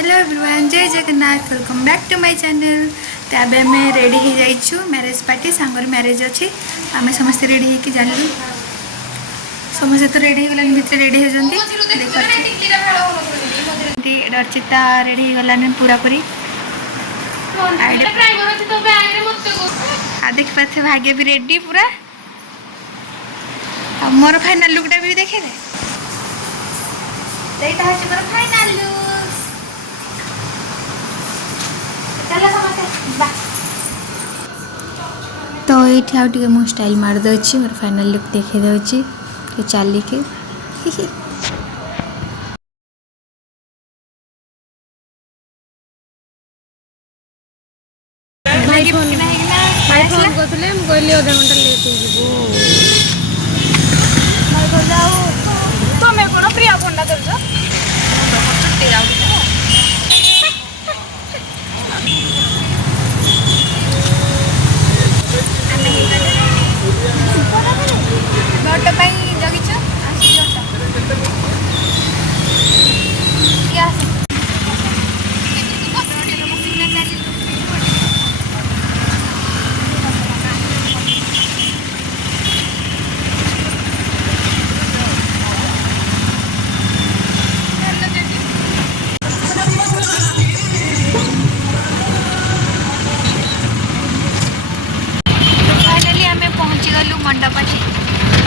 Hello everyone, जय Jagannath, welcome back to my channel. तो अब आम रेडी हो जाइछु मैरिज पार्टी सांगर मैरिज अच्छी आम समस्त रेडी होकर जानलु समस्त तो रेडी हो गलान भितर रेडी हो अर्चिता रेडी हो गलान पूरा पूरी आ देख पाथे भाग्य भी रेडी पूरा मोर फाइनल लुकटा भी देखे दे ସେଇଟା ହେଉଛି ମୋର ଫାଇନାଲ ଲୁକ୍। ଚାଲ ସମସ୍ତେ ବା तो ये आउ टे मो स्टाइल मारदे मोर फाइनाल लुक देखे दे तो चलिके तुम्हें कौन प्रिया फोन कर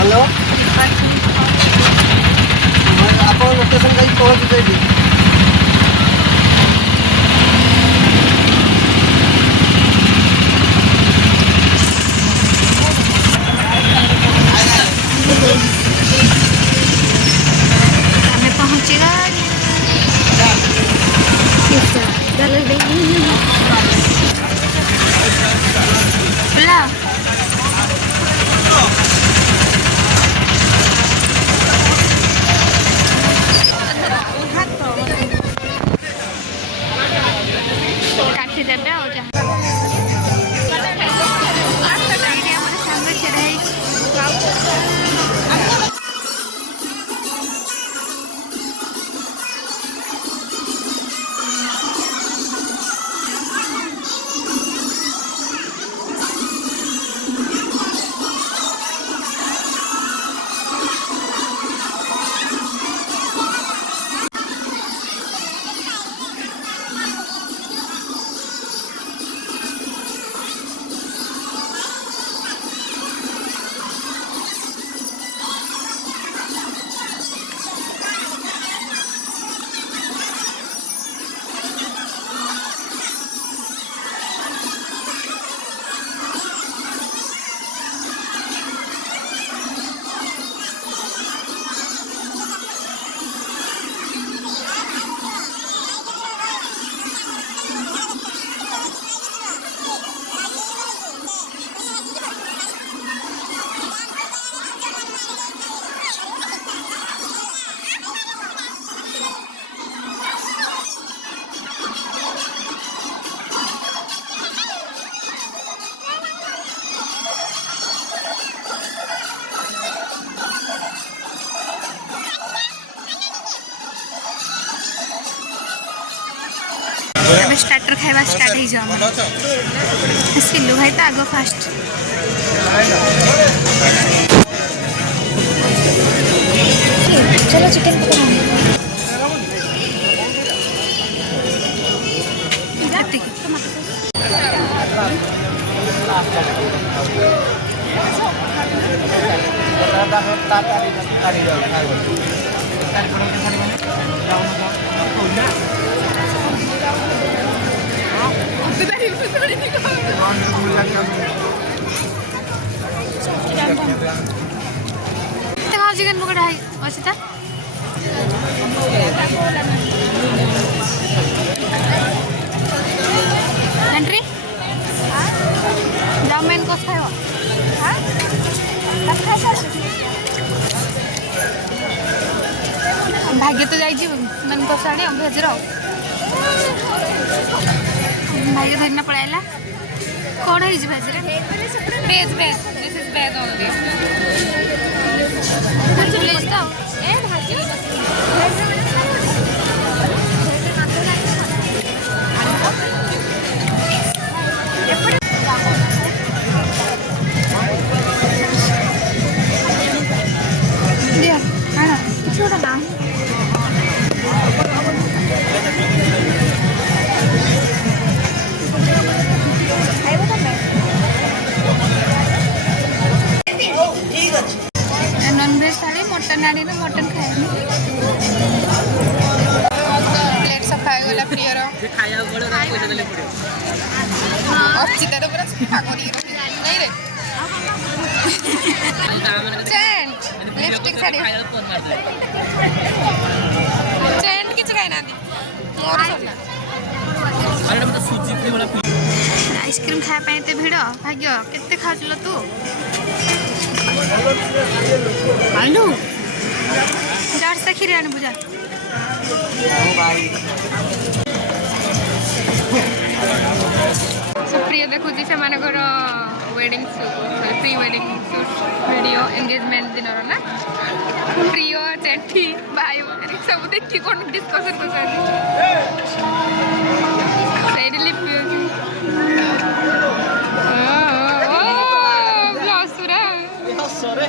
हेलो आप लोकेशन कहीं पहुँच गए स्टार्टर खाइबा स्टार्ट हो जाओ सिल्लू भाई तो आगो फास्ट चलो चिकन चिकन पकड़ा है असिता एंट्री जाओ मेन कस खाइब भाग्य तो जाइए मेन कस आने भेजर भाग्य धरना पड़ाइला कौन है भेजरे भेज भेज दिस इज भेज ओनली प्लीज तो गला प्रियर खाया बड़ पैसा देले पड़ियो अर्चिता तो पूरा सफा करी नहीं रे चैन लिपस्टिक छाड़ी चैन किछ खाई ना दी मोर सरला अरे मत सूची के वाला आइसक्रीम खाए पाए ते भिड़ भाग्य केते खाचलो तू आलू चार से खीर आने बुझा ओ भाई सुप्रिया देखुची से मानकर wedding shoot pre wedding shoot video engagement दिन ना प्रिय चेठी भाई वगैरह सब देखी कौन डिस्कशन कर साइड लिप ब्लाउसुरा सरे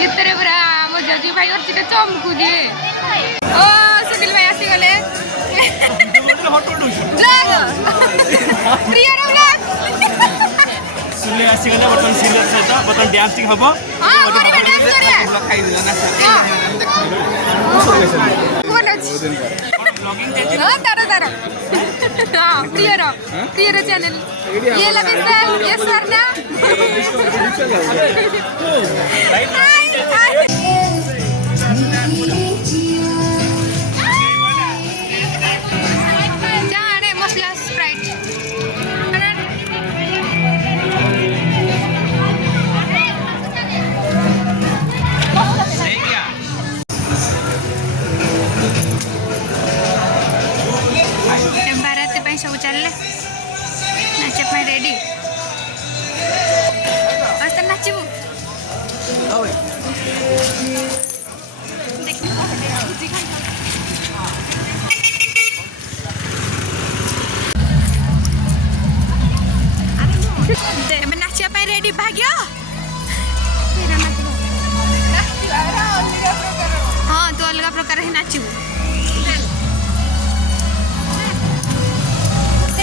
गीतरे पूरा मो जजी भाई और चिटे चमकु जे ओ सुनील भाई आसी गले प्रिय रवला सुले आसी गला बटन सिंगर सहित बटन डांस टिक हबो हां करे डांस करे खाई दिला ना कोन अछि ब्लॉगिंग चैनल हां तारो हां प्रिय चैनल ये लगे सर ये सर ना जाने मसला स्प्राइट बारात पे सब चलले नाचे पे रेडी आज नाचबू नाचिया पे रेडी भाग्य हाँ तू अलग प्रकार ही नाचबू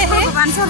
भगवान सर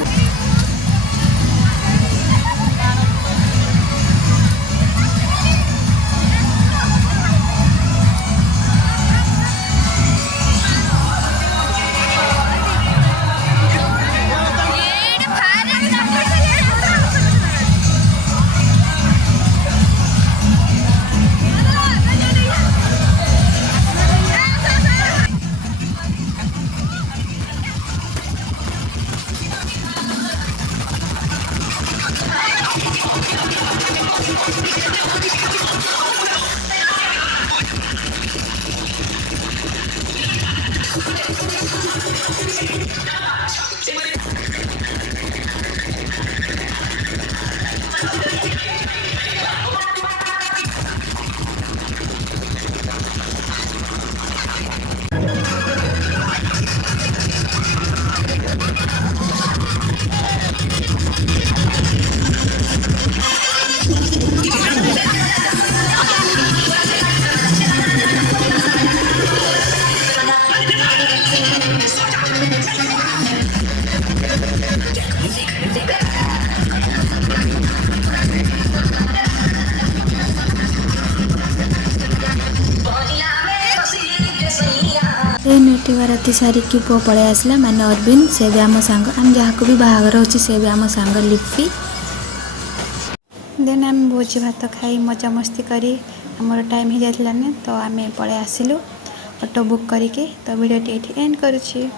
नेटी राति सारिकी पुआ पलि आसला माने अरविंद से भी आम सांग आम जहाँ को भी बाहागर होची से भी आम सांग लिपि देन आम भोजी भात खाई मजा मस्ती करी आमर टाइम हो जाता तो आम पलि आसिलु ऑटो बुक करके तो वीडियो एंड करुछि।